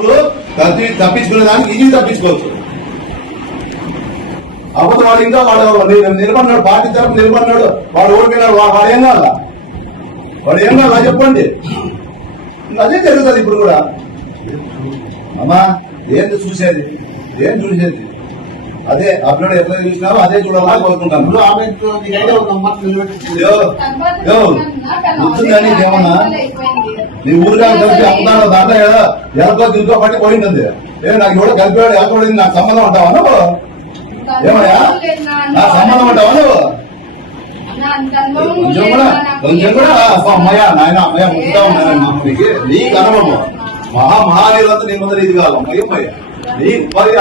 ఇప్పుడు తప్పించుకునే దానికి ఇది తప్పించుకోవచ్చు. అప్పుడు వాడు ఇంకా వాడు నిలబడినాడు పార్టీ తరపు నిలబడినాడు వాడు ఓడిపోయినాడు వాడు ఏం కావాలా? వాడు ఏం కావాలా చెప్పండి. అదే జరుగుతుంది ఇప్పుడు కూడా. అమ్మా ఏంది చూసేది? ఏం చూసేది? అదే అప్పుడు ఎట్లా చూసినారో అదే చూడాలని కోరుకుంటాను. నీకు నీకేమన్నా నీ ఊరిగా కలిపి అమ్ముతాను దాంట్లో ఏదో ఎలకో దిల్కో పట్టి పోయింది ఏ నాకు ఎవడో కలిపాడు ఎలకోడింది నాకు సంబంధం అంటావా నువ్వు? ఏమయ్యా? నా సంబంధం అంటావా నువ్వు? కొంచెం కూడా కొంచెం కూడా అమ్మయ్య నాయన అమ్మయ్య ముట్టుగా ఉన్నాను మా అమ్మకి నీకు అనుభవం మహా మహానీయులంతా నీ ముందర ఇది కాదు అమ్మయ్య అమ్మయ్య. నీ ఉపాధి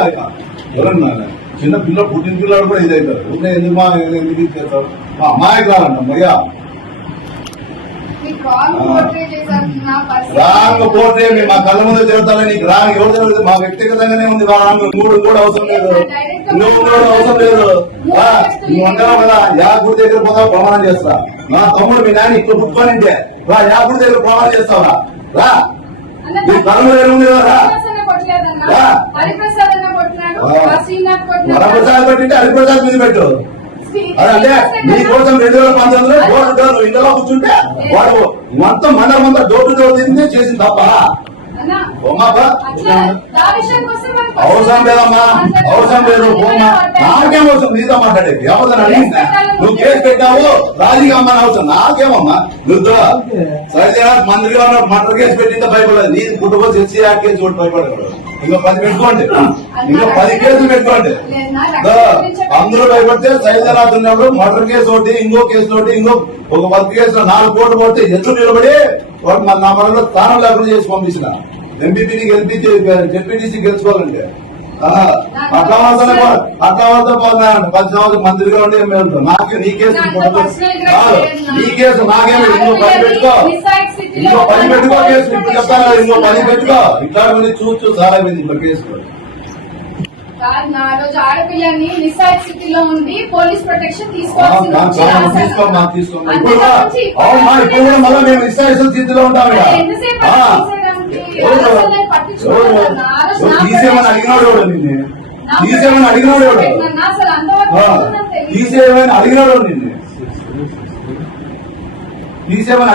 ఎవరన్నా? చిన్న పిల్ల పుట్టిన పిల్లలు కూడా ఇది అవుతారు ఉంటే ఎందుకు మా ఎందుకు ఇది చేస్తావు మా అమ్మాయికి రాలంట అమ్మయ్య రాంగ్ పోతే మీ మా కళ్ళ ముందు తిరుగుతానే నీకు రాంగ్ ఎవరు మా వ్యక్తిగతంగానే ఉంది మూడు కూడా అవసరం లేదు. నువ్వు కూడా అవసరం లేదు. నువ్వు అంటావు కదా యా గుడి దగ్గర పోతావు ప్రమాణం చేస్తా. నా తమ్ముడు మీ నాయన ఇక్కడ పుట్టుకోనింటే రా యా గుడి దగ్గర ప్రమాణం చేస్తావా రా. నీ కళ్ళ మీద ఉంది కదా. హరిప్రసాద్ అన్న కొట్టినాడు. హరిప్రసాద్ మీద పెట్టు. అదే అంటే నీ కోసం రెండు వేల పంతొమ్మిదిలో డోర్ డోర్ ఇంట్లో కూర్చుంటే వాడు మొత్తం మండలం అంతా డోర్ టు డోర్ తింటే చేసింది తప్ప. అవసరం లేదమ్మా అవసరం లేదు నాకేం అవసరం? నీతో మాట్లాడేది. ఎవరిని అడిగినా నువ్వు కేసు పెట్టావు రాజీగా అమ్మని అవసరం. నాకేమమ్మా? నువ్వు మంత్రిగా ఉన్న మటర్ కేసు పెట్టిందో భయపడలేదు. నీ కుటుంబం యాక్ట్ కేసు కూడా భయపడదు ఇంకో పది పెట్టుకోండి. ఇంకో పది కేసులు పెట్టుకోండి. అందరూ భయపడితే సైదనాథ్ ఉన్నప్పుడు మర్డర్ కేసు ఒకటి ఇంకో కేసు ఒకటి ఇంకో ఒక పది కేసులో నాలుగు కోట్లు పోతే ఎట్లు నిలబడి? వాడు నా మనలో స్థానం లేకుండా చేసి పంపించిన. ఎంపీపీని గెలిపి జెడ్పీటీసీ గెలుచుకోవాలంటే. అట్లా పో- అట్లా పది సంవత్సరం మంత్రిగా ఉండి నాకే నీ కేసు నాకు. నీ కేసు నాకేమి ఇంకో పది పెట్టుకో. ఇంకో ఉన్న పెట్టుకో కేసు. ఇప్పుడు చెప్తాను ఇంకో ఇస్తున్నారు. పెట్టుకో. ఇట్లా చూస్తూ చాలా అయిపోయింది ఇప్పుడు కేసు నా రోజు ఆడపిల్లని నిస్సాయి స్థితిలో ఉండి పోలీస్ ప్రొటెక్షన్ తీసుకోవాల్సి నేను తీసేయమని అడిగినాడు ఎవడు నిన్ను? నా తీసేయమని అడిగినాడు ఎవడు. తీసేయమని అడిగినాడు నిన్ను? తీసేయమని?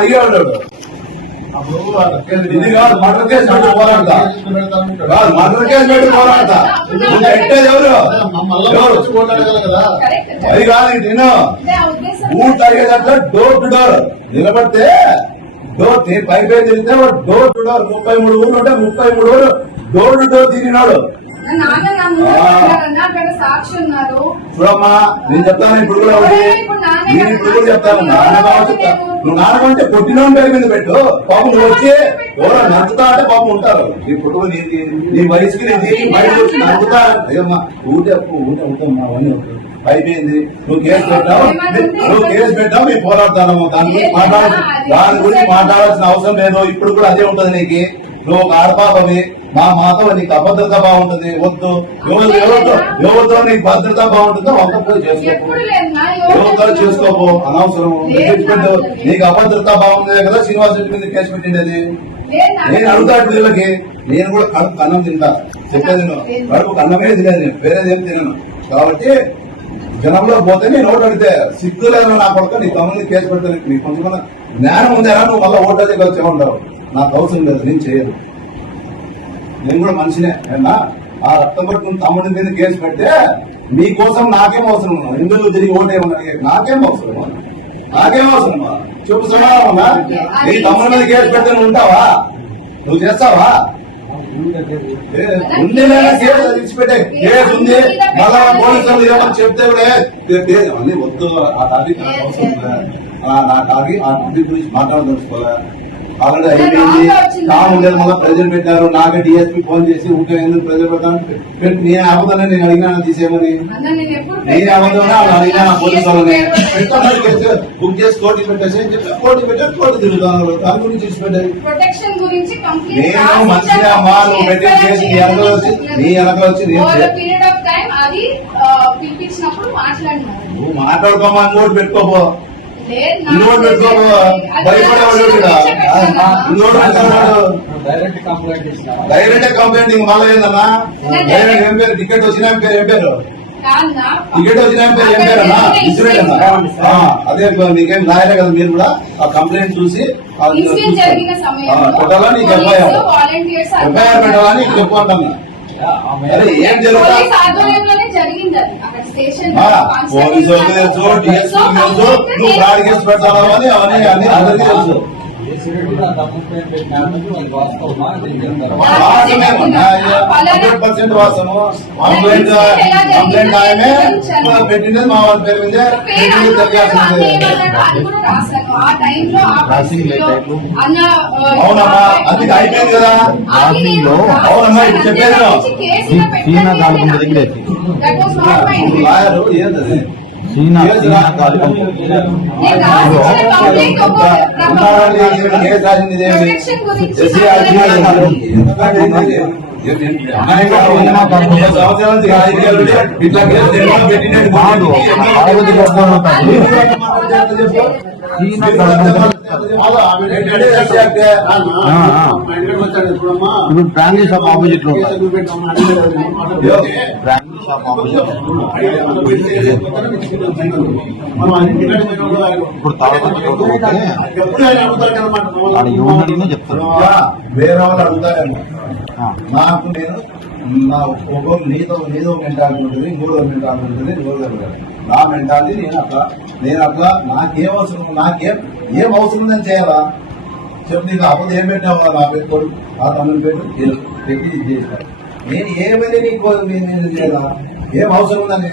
అప్పుడు కేసు ఇది కాదు మర్డర్ కేసు పెట్టి పోరాడతా. కాదు మర్డర్ కేసు పెట్టి పోరాడతా. ఎట్టేది ఎవరు. అది కాదు ఉద్దేశం. ఊరు తాగేదంటే డోర్ టు డోర్. నిలబడితే డోర్ పై పై తిరిగితే డోర్ టు డోర్. ముప్పై మూడు ఊర్లు ఉంటే ముప్పై మూడు ఊరు డోర్ తిరిగినాడు. చూడమ్మా నేను చెప్తాను ఇప్పుడు కూడా నేను ఇప్పుడు కూడా. నువ్వు నాన్న అంటే కొట్టిన పేరు మీద పెట్టు. పాపం నువ్వు వచ్చి ఎవరో నచ్చుతా అంటే పాపం ఉంటారు. నీ పుట్టుకు నీ నీ వయసుకి నీ దీనికి బయట వచ్చి నచ్చుతా అయ్యమ్మా ఊటే ఊట ఊటమ్మా అవన్నీ. అయిపోయింది నువ్వు కేసు పెట్టావు? నువ్వు కేసు పెట్టావు? మీ పోరాడతానమ్మా దాని గురించి మాట్లాడ దాని గురించి మాట్లాడాల్సిన అవసరం లేదు. ఇప్పుడు కూడా అదే ఉంటది నీకు. నువ్వు ఒక ఆడపాపవి మా మాతో నీకు అభద్రత బాగుంటుంది వద్దు. ఎవరు ఎవరితో ఎవరితో నీకు భద్రత బాగుంటుందో ఒక్కరితో చేసుకో ఎప్పుడు లేదు నా ఎవరితో చేసుకోపో. అనవసరం. నీకు అభద్రత బాగుంది కదా శ్రీనివాస్ రెడ్డి మీద కేసు పెట్టిండేది. నేను అడుగుతాడు వీళ్ళకి నేను కూడా కడుపు అన్నం తింటా. చెప్పేది కడుపు అన్నమే తినేది నేను వేరేది ఏం తినను. కాబట్టి జనంలో పోతే నేను ఓటు అడిగితే సిగ్గు లేదు నా కొడుకు నీ తమ్ముని కేసు పెడితే నీకు కొంచెం జ్ఞానం ఉందేనా నువ్వు మళ్ళీ ఓటు దగ్గర వచ్చే ఉంటావు నాకు అవసరం లేదు నేను చేయను. నేను కూడా మనిషినే ఏమన్నా? ఆ రక్తం పట్టుకుని తమ్ముడి మీద కేసు పెడితే మీకోసం నాకేం అవసరం ఎందుకు తిరిగి ఓటేమన్నా నాకేం అవసరం నాకేం అవసరం చెప్పు సమాధానం నీ తమ్ముడి మీద కేసు పెడితే ఉంటావా? నువ్వు చేస్తావా? ఉంది కేసు విడిచిపెట్టే. కేసు ఉంది. మళ్ళా పోలీసులు ఏమో చెప్తే కూడా ఏ, వద్దు. ఆ టాపిక్ నాకు అవసరం నా టాపిక్ ఆ టాపిక్ గురించి మాట్లాడదలుచుకోలే ఆల్రెడీ అయిపోయింది ఉండేది మళ్ళీ ప్రజలు పెట్టారు. నాకే డిఎస్పీ ఫోన్ చేసి ఊకే ఎందుకు ప్రజలు పెట్టాను పెట్టి నేను అబద్ధాన్ని నేను అడిగినా తీసేయమని అన్న నేను అబద్ధమని వాళ్ళు అడిగినా నా పోలీసు వాళ్ళని. బుక్ చేసి కోర్టు పెట్టేసి కోర్టు పెట్టారు. కోర్టు తిరుగుతాను దాని గురించి గురించి కంప్లీట్ నేను మంచిగా అమ్మా నువ్వు పెట్టే కేసు నీ వెనక వచ్చి నీ వెనక వచ్చి నేను నువ్వు మాట్లాడుకోమా ఇంకోటి పెట్టుకోపో. భయపడేవాడు డైరెక్ట్ కంప్లైంట్ ఇచ్చిన డైరెక్ట్ కంప్లైంట్ ఇంక మళ్ళీ ఏందన్నా? డైరెక్ట్ ఏం పేరు? టికెట్ వచ్చిన పేరు? ఏం పేరు? టికెట్ వచ్చిన పేరు? ఏం పేరు అన్నా? ఇన్సూరెన్స్ అన్నా? ఆ, అదే మీకేం లాయరే కదా మీరు కూడా. ఆ కంప్లైంట్ చూసి పెట్టాలా నీకు ఎఫ్ఐఆర్ వాలంటీర్స్ ఎఫ్ఐఆర్ పెట్టాలా? నీకు చెప్పు అరే ఏం జరుగుతా? పోలీస్ తెలుసు డిఎస్పీ తెలుసు నువ్వు ఫ్రాడ్ కేసు అని అవన్నీ అన్ని అందరికీ తెలుసు. హండ్రెడ్ పర్సెంట్ వాస్తము కంప్లైంట్ కంప్లైంట్ ఆయనే పెట్టినది మా వాళ్ళ పేరు మీద తెలియాల్సిందే అది అయిపోయింది. అవునమ్మా కదా. అవునమ్మా, ఇప్పుడు చెప్పేది. లాయరు ఏంటది సీనా కేసు సీనా రా- కాలుకుంట నేను రాసిన కంప్లైంట్ ఒక ఉన్నారండి, ఈవిడ కేసు రాసింది ఇదేంటి? ప్రొటెక్షన్ గురించి ఎస్సీ ఆర్టీ నాకు కాదు. ఎందుకంటే ఇది- ఇది- ఇది అన్యాయంగా ఉంది. ముప్పై సంవత్సరాల నుంచి రాజకీయాలు ఉండి ఇట్లా కేసు ఎన్నో పెట్టినట్టు కాదు. ఎన్నో ఆరోగ్య వర్గాలు ఉంటాయి. చెప్పు. సీనా కాలుకుంట అలా ఆమె ఏంటంటే ఎస్సీ యాక్టే. రానా? ఆ, ఆ. మా ఇంటికి వచ్చాడు ఎప్పుడమ్మా? ఇప్పుడు బ్రాండీ షాప్ ఆపోజిట్ లో ఇప్పుడు వేరే వాళ్ళు. నాకు నేను నా ఒక్కొక్క నీతో నీదో మెంటాలిటీ ఉంటుంది ఇంకోదో మెంటాలిటీ ఉంటుంది ఇంకోదో నా మెంటాలిటీ నేను అట్లా నేను అట్లా నాకేం అవసరం నాకేం ఏం అవసరం ఉందని చేయాలా? చెప్పు నీకు అప్పుడు ఏం పెట్టినావా నా పేరు కొడు ఆ తమ్ముని పేరు వీళ్ళు పెట్టి ఇది చేసిన నేను ఏమని నీకు నేను ఏం అవసరం ఉందని